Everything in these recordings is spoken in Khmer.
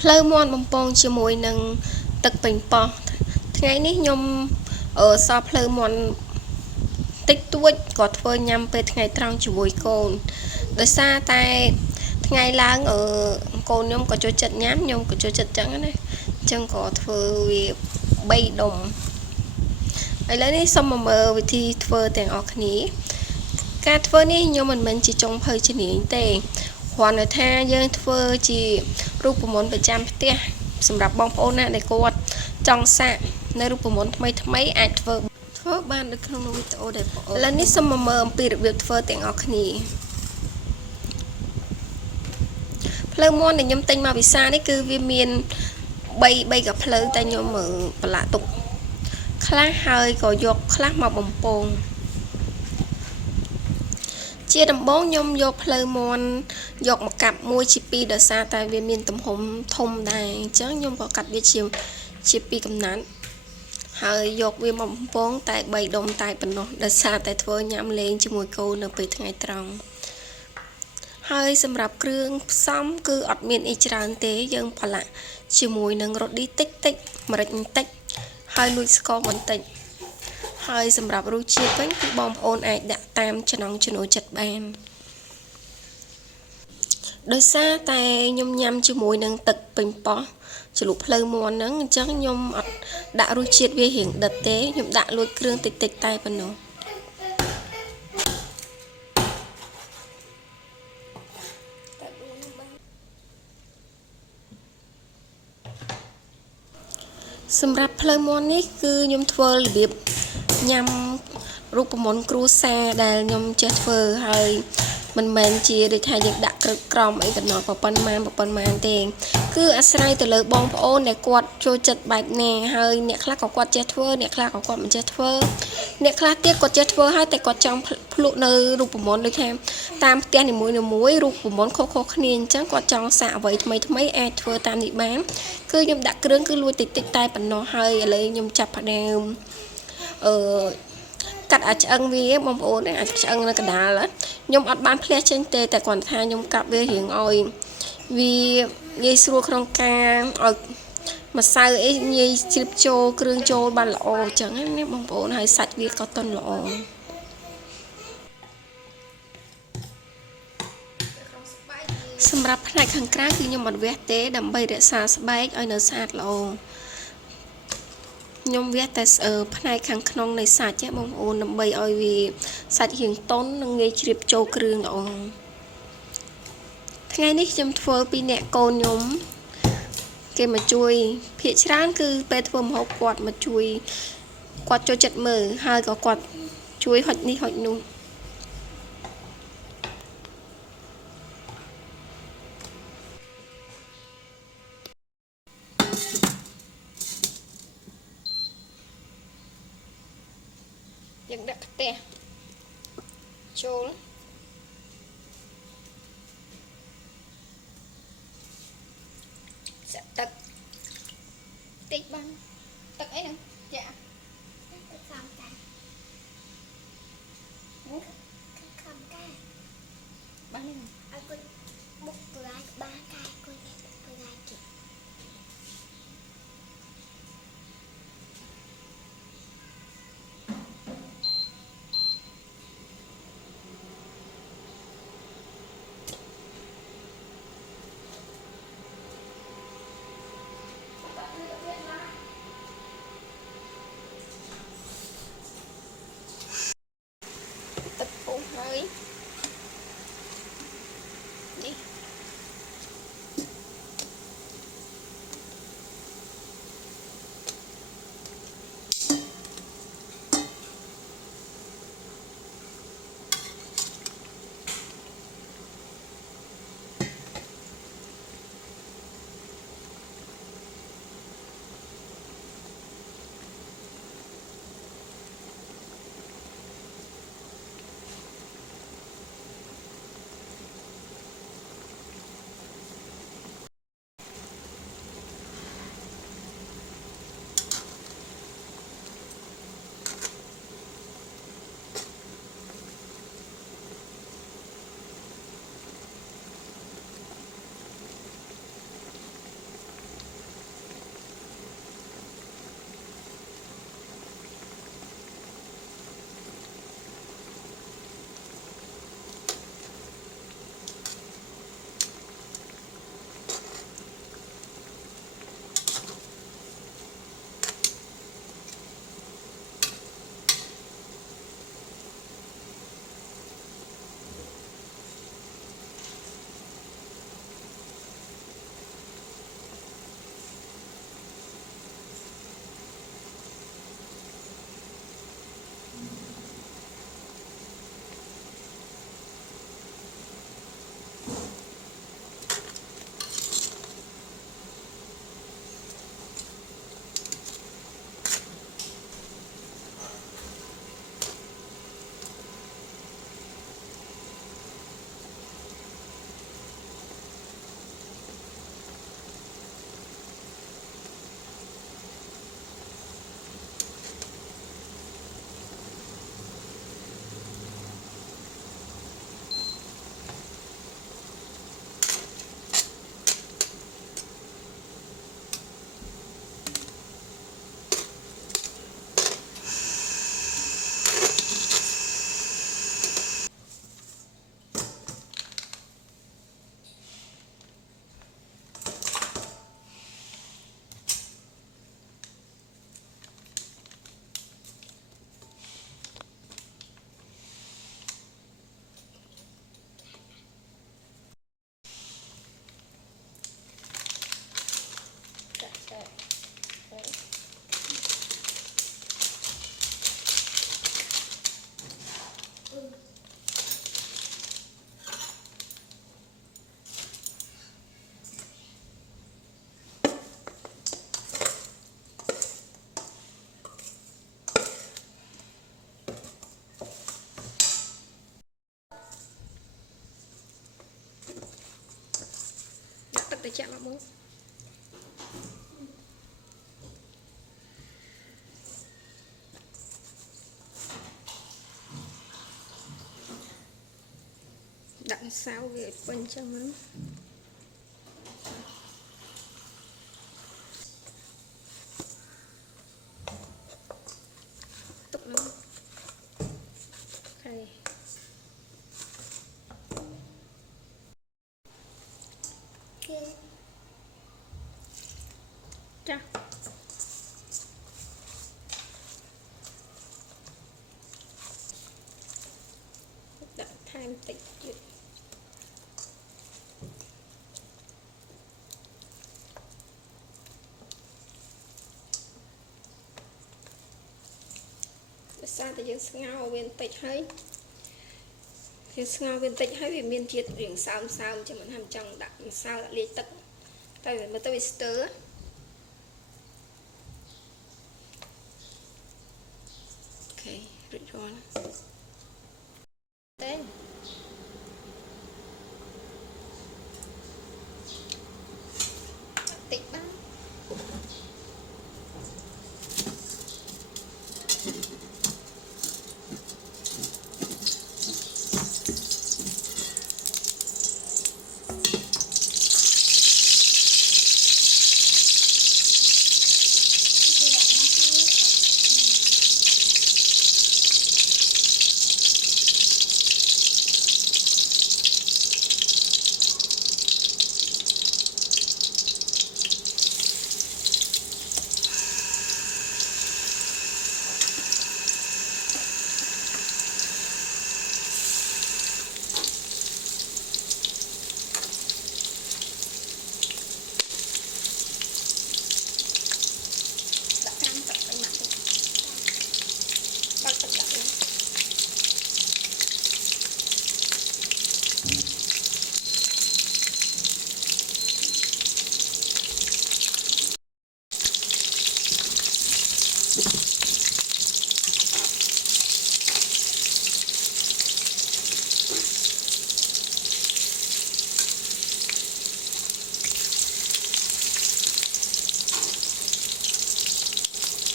ផ្លូវមាន់បំពងជាមួយនឹងទឹកប៉េងប៉ោះថ្ងៃនេះខ្ញុំសល់ផ្លូវមាន់តិចតួចក៏ធ្វើញ៉ាំពេលថ្ងៃត្រង់ជាមួយកូនដោយសារតែថ្ងៃឡើងកូនខ្ញុំក៏ចូលចិត្តញ៉ាំខ្ញុំក៏ចូលចិត្តចឹងណាអញ្ចឹងក៏ធ្វើវា3ដុំឥឡូវនេះសូមមកមើលវិធីធ្វើទាំងអស់គ្នាការធ្វើនេះខ្ញុំមិនមែនជាចុងភៅជំនាញទេគ្រាន់តែថាយើងធ្វើជារូបមន្តប្រចាំផ្ទះសម្រាប់បងប្អូនណាដែលគាត់ចង់សាកនៅរូបមន្តថ្មីអាចធ្វើបាននៅក្នុងវីដេអូដែលបងប្អូនឥឡូវនេះសូមមកមើលអំពីរបៀបធ្វើទាំងអស់គ្នាផ្លូវមាន់ដែលខ្ញុំទិញមកវិសានេះគឺវាមាន3កាផ្លូវតែខ្ញុំប្រឡាក់ទុកខ្លះហើយក៏យកខ្លះមកបំពងជាដំបូងខ្ញុំយកផ្លូវមាន់យកមកកាប់1ជា2ដោយសារតែវាមានទំហំធំដែរអញ្ចឹងខ្ញុំក៏កាត់វាជា2កំណាត់ហើយយកវាមកបំពងតែ3ដុំតែប៉ុណ្ណោះដោយសារតែធ្វើញ៉ាំលេងជាមួយកូននៅពេលថ្ងៃត្រង់ហើយសម្រាប់គ្រឿងផ្សំគឺអត់មានអីច្រើនទេយើងប្រឡាក់ជាមួយនឹងរ៉ូឌីតិចម្រេចបន្តិចហើយលួចស្ករបន្តិចហើយសម្រាប់រសជាតិវិញគឺបងប្អូនអាចដាក់តាមចំណង់ចំណូលចិត្តបានដោយសារតែខ្ញុំញ៉ាំជាមួយនឹងទឹកប៉េងប៉ោះជ្រលក់ផ្លូវមាន់ហ្នឹងអញ្ចឹងខ្ញុំអត់ដាក់រសជាតិវារៀងដិតទេខ្ញុំដាក់លួចគ្រឿងតិចតែប៉ុណ្ណោះសម្រាប់ផ្លូវមាន់នេះគឺខ្ញុំធ្វើរបៀបញ៉ាំរូបមន្តគ្រួសារដែលខ្ញុំចេះធ្វើហើយមិនមែនជាដូចថាយើងដាក់ក្រឹកក្រំអីកណ្ដោប៉ុណ្ណាទេគឺអាស្រ័យទៅលើបងប្អូនដែលគាត់ចូលចិត្តបែបណាហើយអ្នកខ្លះក៏គាត់ចេះធ្វើអ្នកខ្លះក៏គាត់មិនចេះធ្វើអ្នកខ្លះទៀតគាត់ចេះធ្វើហើយតែគាត់ចង់ភ្លក់នៅរូបមន្តដូចថាតាមផ្ទះនីមួយរូបមន្តខុសៗគ្នាអញ្ចឹងគាត់ចង់សាកអ្វីថ្មីអាចធ្វើតាមនេះបានគឺខ្ញុំដាក់គ្រឿងគឺលួចតិចតែប៉ុណ្ណោះហើយឥឡូវខ្ញុំចាប់ផ្ដើមកាត់អាចឆ្អឹងវាបងប្អូនអាចឆ្អឹងនៅកណ្ដាលខ្ញុំអត់បានផ្លះចេញទេតែគ្រាន់តែថាខ្ញុំកាប់វារៀងឲ្យវាងាយស្រួលក្នុងការឲ្យម្សៅអីងាយជ្រាបចូលគ្រឿងចូលបានល្អអញ្ចឹងណាបងប្អូនហើយសាច់វាក៏ទន់ល្អសម្រាប់ផ្នែកខាងក្រៅគឺខ្ញុំអត់វះទេដើម្បីរក្សាស្បែកឲ្យនៅស្អាតល្អខ្ញុំវះតែផ្នែកខាងក្នុងនៃសាច់បងប្អូនដើម្បីឲ្យវាសាច់រាងទន់និងងាយជ្រាបចូលគ្រឿងល្អថ្ងៃនេះខ្ញុំធ្វើពីអ្នកកូនខ្ញុំគេមកជួយភាគច្រើនគឺពេលធ្វើម្ហូបគាត់មកជួយគាត់ចូលចិត្តមើលហើយក៏គាត់ជួយហុចនេះហុចនោះយើងដាក់ខ្ទះចូលសាក់ទឹកតិចបានទឹកអីហ្នឹងចាទឹកសំតាខំកាបានហ្នឹងអត់គាត់បុកក្លាយក្បាលកាយគាត់ក្លាយគេ tới chạm vào mũi đặng sao về quanh trong lắm tục lắm okay. Okay. Chà. Đặt thêm tích chút sao thìយើងស្ងោរវាបន្តិចហើយយើងស្ងោរវាបន្តិចហើយវាមានជាតិរៀងសើមសើមចឹងមិនថាមិនចង់ដាក់ម្សៅដាក់លាយទឹកតែវាមើលទៅវាស្ទើរអូខេរួចរាល់ទេតិចបាន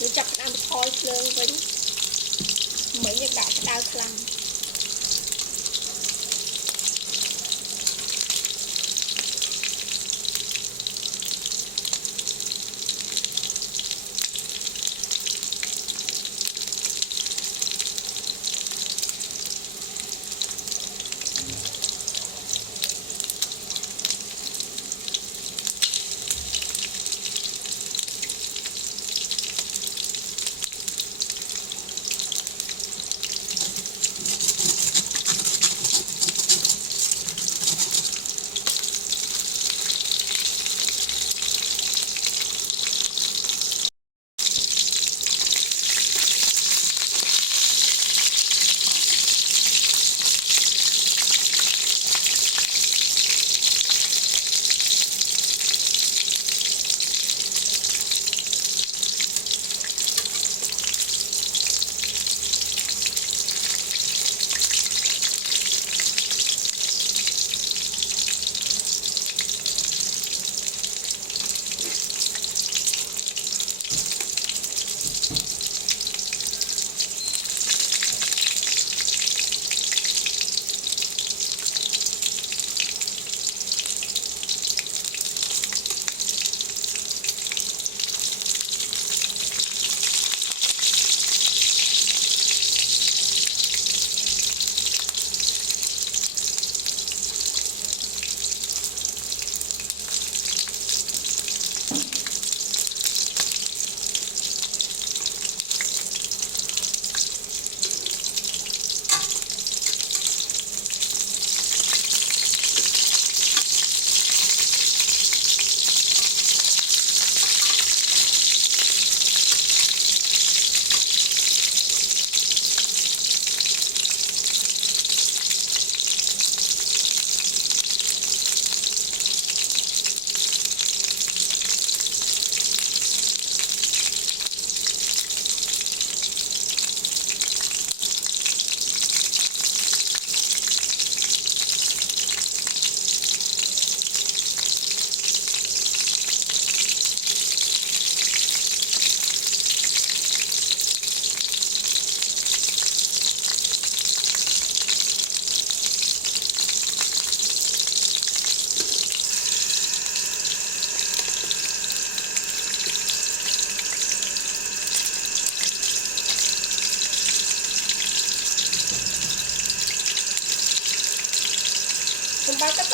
វាចាប់ដើមថយភ្លើងវិញមិញយើងដាក់ក្តៅខ្លាំង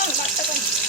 ต้องบัดตะกัน